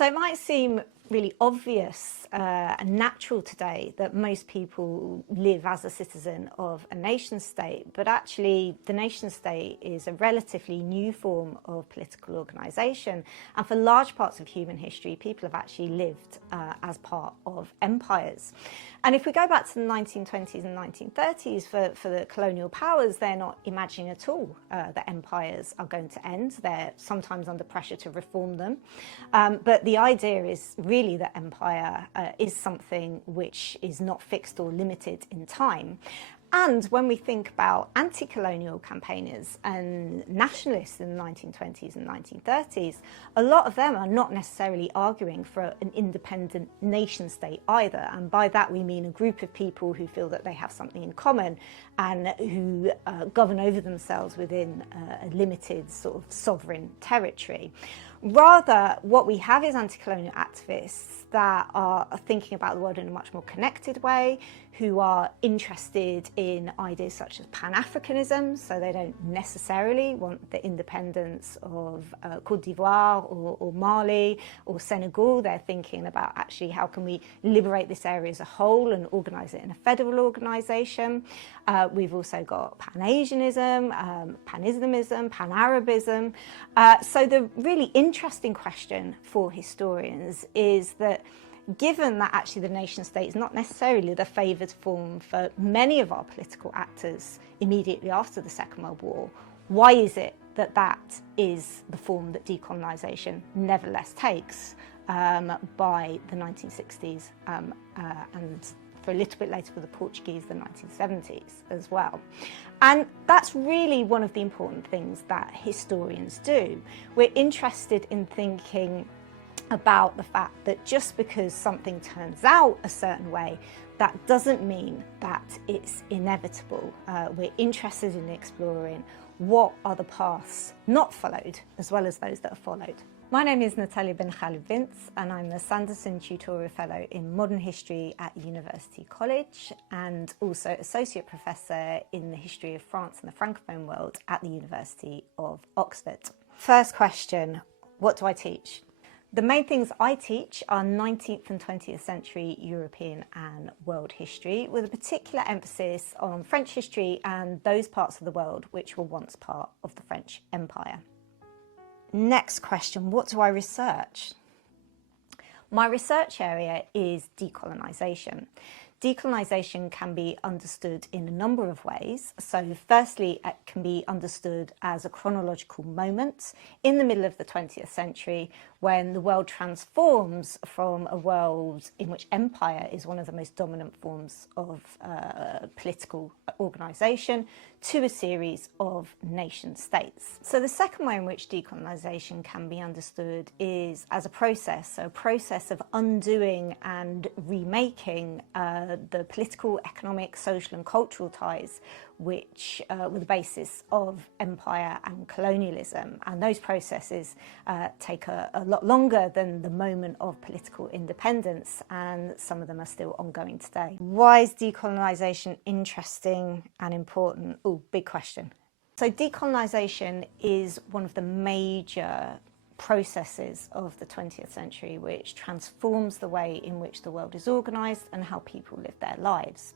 So it might seem really obvious and natural today that most people live as a citizen of a nation state, but actually the nation state is a relatively new form of political organisation, and for large parts of human history people have actually lived as part of empires. And if we go back to the 1920s and 1930s, for the colonial powers, they're not imagining at all that empires are going to end. They're sometimes under pressure to reform them. But the idea is really that empire is something which is not fixed or limited in time. And when we think about anti-colonial campaigners and nationalists in the 1920s and 1930s, a lot of them are not necessarily arguing for an independent nation state either. And by that we mean a group of people who feel that they have something in common and who govern over themselves within a limited sort of sovereign territory. Rather, what we have is anti-colonial activists that are thinking about the world in a much more connected way, who are interested in ideas such as Pan-Africanism, so they don't necessarily want the independence of Côte d'Ivoire or Mali or Senegal. They're thinking about actually how can we liberate this area as a whole and organise it in a federal organisation. We've also got Pan-Asianism, Pan-Islamism, Pan-Arabism. So the really interesting question for historians is that given that actually the nation state is not necessarily the favoured form for many of our political actors immediately after the Second World War, why is it that that is the form that decolonisation nevertheless takes by the 1960s and for a little bit later with the Portuguese, the 1970s as well? And that's really one of the important things that historians do. We're interested in thinking about the fact that just because something turns out a certain way, that doesn't mean that it's inevitable. We're interested in exploring what are the paths not followed as well as those that are followed. My name is Natalya Benkhaled-Vince and I'm the Sanderson Tutorial Fellow in Modern History at University College and also Associate Professor in the History of France and the Francophone world at the University of Oxford. First question, what do I teach? The main things I teach are 19th and 20th century European and world history, with a particular emphasis on French history and those parts of the world which were once part of the French Empire. Next question, what do I research? My research area is decolonisation. Decolonisation can be understood in a number of ways. So firstly, it can be understood as a chronological moment in the middle of the 20th century when the world transforms from a world in which empire is one of the most dominant forms of political organisation to a series of nation states. So the second way in which decolonisation can be understood is as a process, so a process of undoing and remaking the political, economic, social and cultural ties which were the basis of empire and colonialism. And those processes take a lot longer than the moment of political independence, and some of them are still ongoing today. Why is decolonisation interesting and important? Oh, big question. So decolonisation is one of the major processes of the 20th century which transforms the way in which the world is organised and how people live their lives.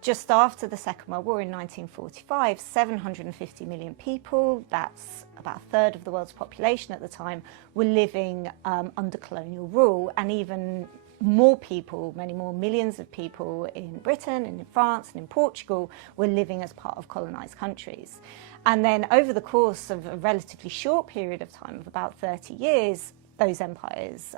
Just after the Second World War in 1945, 750 million people, that's about a third of the world's population at the time, were living under colonial rule, and even more people, many more millions of people in Britain and in France and in Portugal were living as part of colonised countries. And then over the course of a relatively short period of time of about 30 years, those empires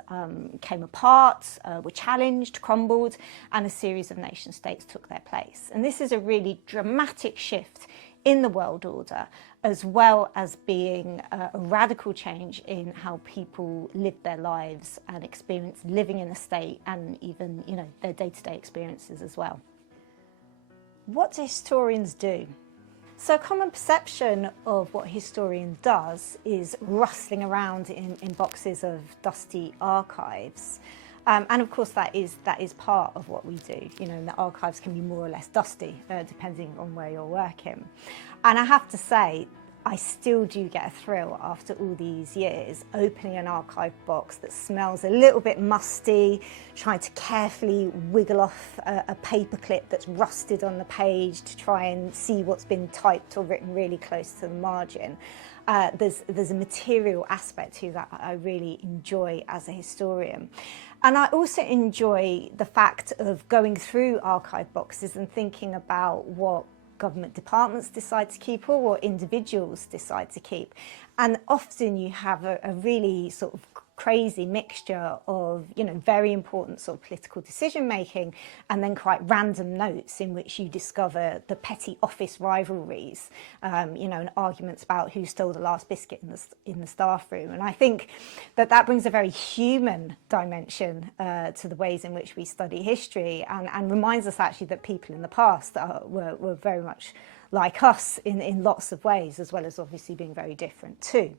came apart, were challenged, crumbled, and a series of nation states took their place. And this is a really dramatic shift in the world order, as well as being a radical change in how people live their lives and experience living in a state, and even, their day-to-day experiences as well. What do historians do? So a common perception of what a historian does is rustling around in boxes of dusty archives. And of course that is part of what we do. And the archives can be more or less dusty, depending on where you're working. And I have to say, I still do get a thrill after all these years opening an archive box that smells a little bit musty, trying to carefully wiggle off a paper clip that's rusted on the page to try and see what's been typed or written really close to the margin. There's a material aspect to that I really enjoy as a historian. And I also enjoy the fact of going through archive boxes and thinking about what government departments decide to keep or what individuals decide to keep. And often you have a really sort of crazy mixture of, you know, very important sort of political decision making and then quite random notes in which you discover the petty office rivalries, you know, and arguments about who stole the last biscuit in the staff room. And I think that brings a very human dimension to the ways in which we study history, and reminds us actually that people in the past were very much like us in lots of ways, as well as obviously being very different too.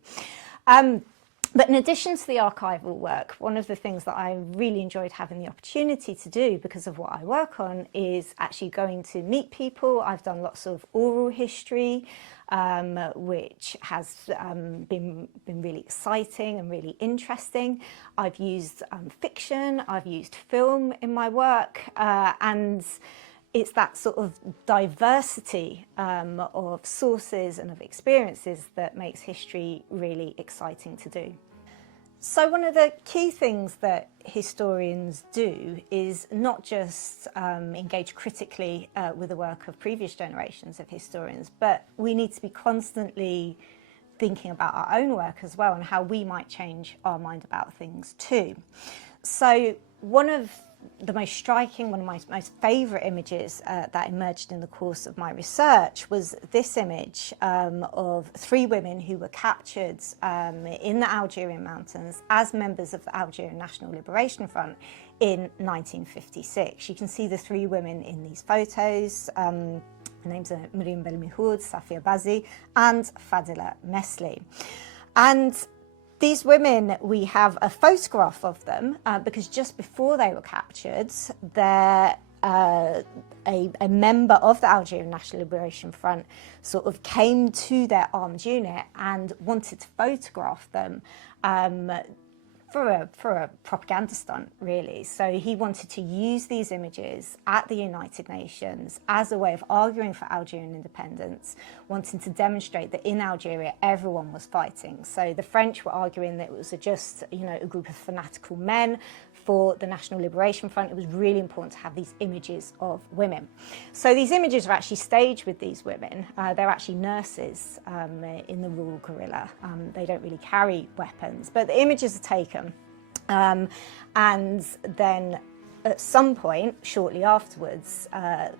But in addition to the archival work, one of the things that I really enjoyed having the opportunity to do because of what I work on is actually going to meet people. I've done lots of oral history, which has been really exciting and really interesting. I've used fiction, I've used film in my work, and it's that sort of diversity of sources and of experiences that makes history really exciting to do. So one of the key things that historians do is not just engage critically with the work of previous generations of historians, but we need to be constantly thinking about our own work as well and how we might change our mind about things too. So one of the most striking, one of my most favourite images that emerged in the course of my research was this image of three women who were captured in the Algerian mountains as members of the Algerian National Liberation Front in 1956. You can see the three women in these photos. The names are Miriam Belmihoud, Safia Bazi and Fadila Mesli. And these women, we have a photograph of them because just before they were captured, a member of the Algerian National Liberation Front sort of came to their armed unit and wanted to photograph them for a propaganda stunt, really. So he wanted to use these images at the United Nations as a way of arguing for Algerian independence, wanting to demonstrate that in Algeria everyone was fighting. So the French were arguing that it was just, you know, a group of fanatical men. For the National Liberation Front, it was really important to have these images of women. So these images are actually staged with these women. They're actually nurses in the rural guerrilla. They don't really carry weapons, but the images are taken. And then at some point, shortly afterwards,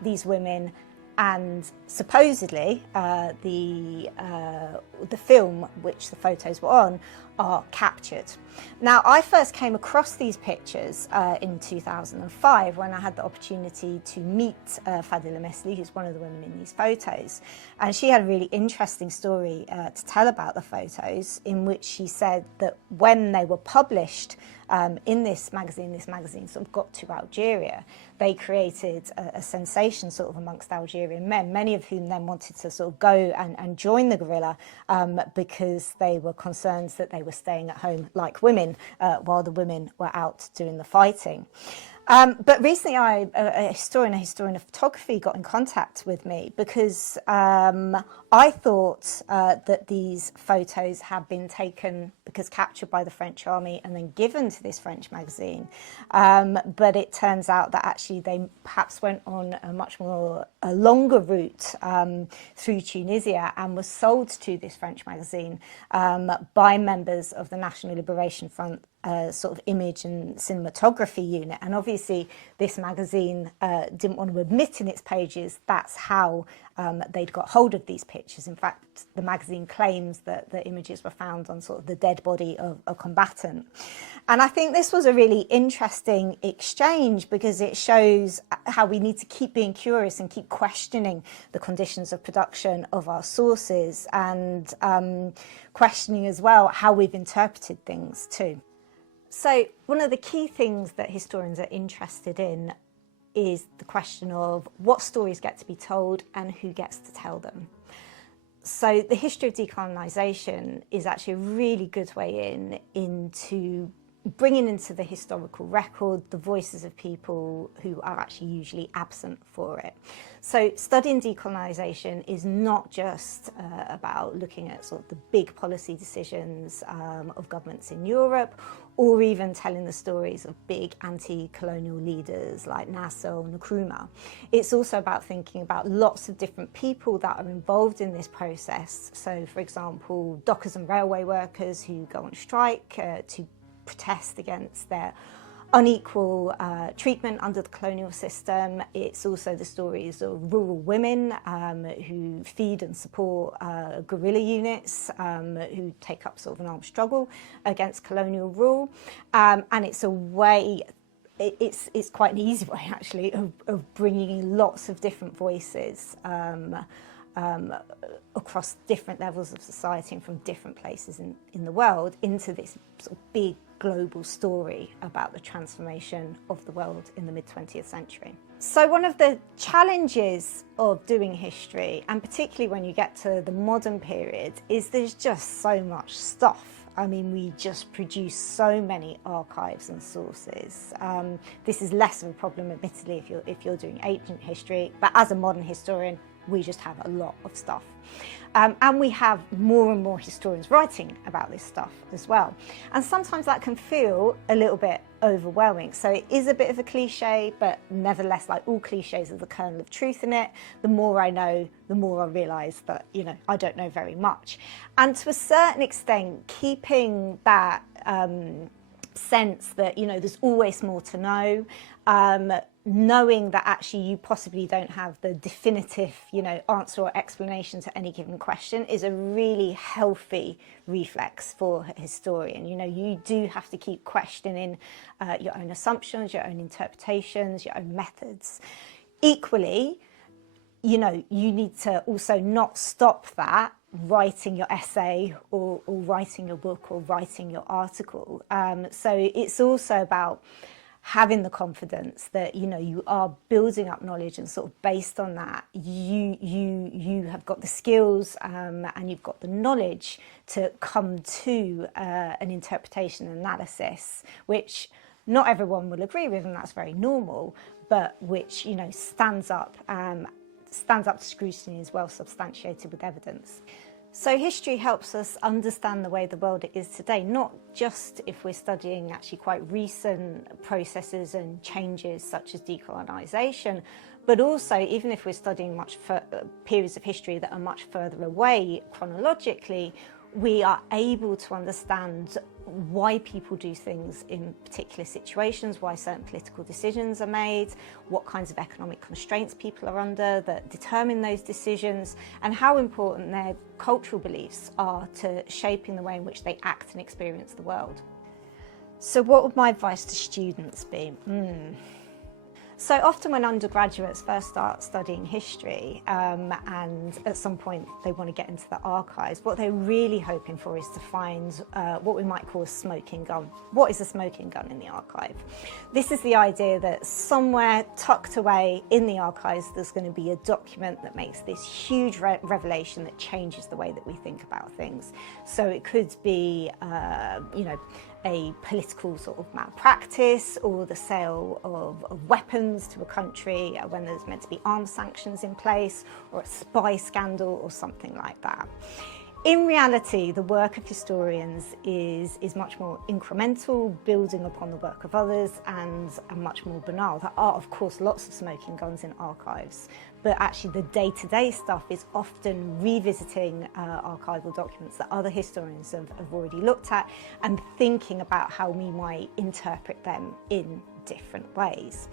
these women and supposedly the film which the photos were on are captured. Now, I first came across these pictures in 2005 when I had the opportunity to meet Fadila Mesli, who's one of the women in these photos. And she had a really interesting story to tell about the photos, in which she said that when they were published in this magazine sort of got to Algeria, they created a sensation sort of amongst Algerian men, many of whom then wanted to sort of go and join the guerrilla because they were concerned that they were staying at home like women while the women were out doing the fighting. But recently a historian of photography got in contact with me because I thought that these photos had been taken because captured by the French army and then given to this French magazine. But it turns out that actually they perhaps went on a longer route through Tunisia and were sold to this French magazine by members of the National Liberation Front sort of image and cinematography unit. And obviously this magazine didn't want to admit in its pages that's how they'd got hold of these pictures. In fact, the magazine claims that the images were found on sort of the dead body of a combatant. And I think this was a really interesting exchange because it shows how we need to keep being curious and keep questioning the conditions of production of our sources, and questioning as well how we've interpreted things too. So one of the key things that historians are interested in is the question of what stories get to be told and who gets to tell them. So the history of decolonisation is actually a really good way into bringing into the historical record the voices of people who are actually usually absent for it. So studying decolonisation is not just about looking at sort of the big policy decisions of governments in Europe, or even telling the stories of big anti-colonial leaders like Nasser or Nkrumah. It's also about thinking about lots of different people that are involved in this process. So, for example, dockers and railway workers who go on strike to protest against their unequal treatment under the colonial system. It's also the stories of rural women who feed and support guerrilla units who take up sort of an armed struggle against colonial rule. And it's a way, it's quite an easy way actually of bringing in lots of different voices across different levels of society and from different places in the world into this sort of big global story about the transformation of the world in the mid-20th century. So one of the challenges of doing history, and particularly when you get to the modern period, is there's just so much stuff. I mean, we just produce so many archives and sources. This is less of a problem, admittedly, if you're doing ancient history, but as a modern historian, we just have a lot of stuff. And we have more and more historians writing about this stuff as well. And sometimes that can feel a little bit overwhelming. So it is a bit of a cliche, but nevertheless, like all cliches, there's a kernel of truth in it. The more I know, the more I realise that, you know, I don't know very much. And to a certain extent, keeping that sense that, you know, there's always more to know, knowing that actually you possibly don't have the definitive, you know, answer or explanation to any given question is a really healthy reflex for a historian. You know, you do have to keep questioning your own assumptions, your own interpretations, your own methods. Equally, you know, you need to also not stop that writing your essay or writing your book or writing your article. So it's also about having the confidence that, you know, you are building up knowledge, and sort of based on that, you have got the skills and you've got the knowledge to come to an interpretation and analysis, which not everyone will agree with, and that's very normal, but which, you know, stands up to scrutiny, is well substantiated with evidence. So history helps us understand the way the world is today, not just if we're studying actually quite recent processes and changes such as decolonisation, but also even if we're studying periods of history that are much further away chronologically, we are able to understand why people do things in particular situations, why certain political decisions are made, what kinds of economic constraints people are under that determine those decisions, and how important their cultural beliefs are to shaping the way in which they act and experience the world. So what would my advice to students be? So often when undergraduates first start studying history and at some point they want to get into the archives, what they're really hoping for is to find what we might call a smoking gun. What is a smoking gun in the archive? This is the idea that somewhere tucked away in the archives there's going to be a document that makes this huge revelation that changes the way that we think about things. So it could be, you know, a political sort of malpractice, or the sale of weapons to a country when there's meant to be arms sanctions in place, or a spy scandal or something like that. In reality, the work of historians is much more incremental, building upon the work of others, and much more banal. There are, of course, lots of smoking guns in archives, but actually the day-to-day stuff is often revisiting archival documents that other historians have already looked at and thinking about how we might interpret them in different ways.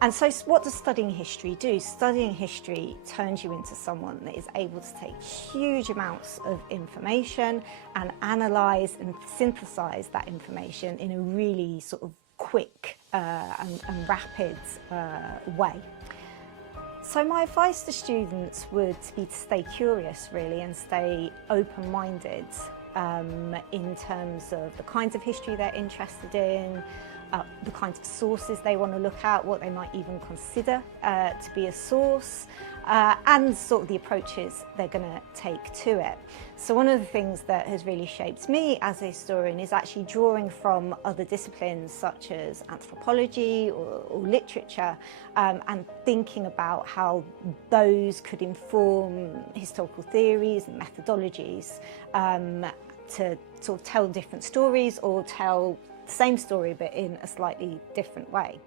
And so what does studying history do? Studying history turns you into someone that is able to take huge amounts of information and analyse and synthesise that information in a really sort of quick and rapid way. So my advice to students would be to stay curious, really, and stay open-minded in terms of the kinds of history they're interested in, the kinds of sources they want to look at, what they might even consider to be a source, and sort of the approaches they're going to take to it. So one of the things that has really shaped me as a historian is actually drawing from other disciplines such as anthropology or literature, and thinking about how those could inform historical theories and methodologies to sort of tell different stories or tell the same story but in a slightly different way.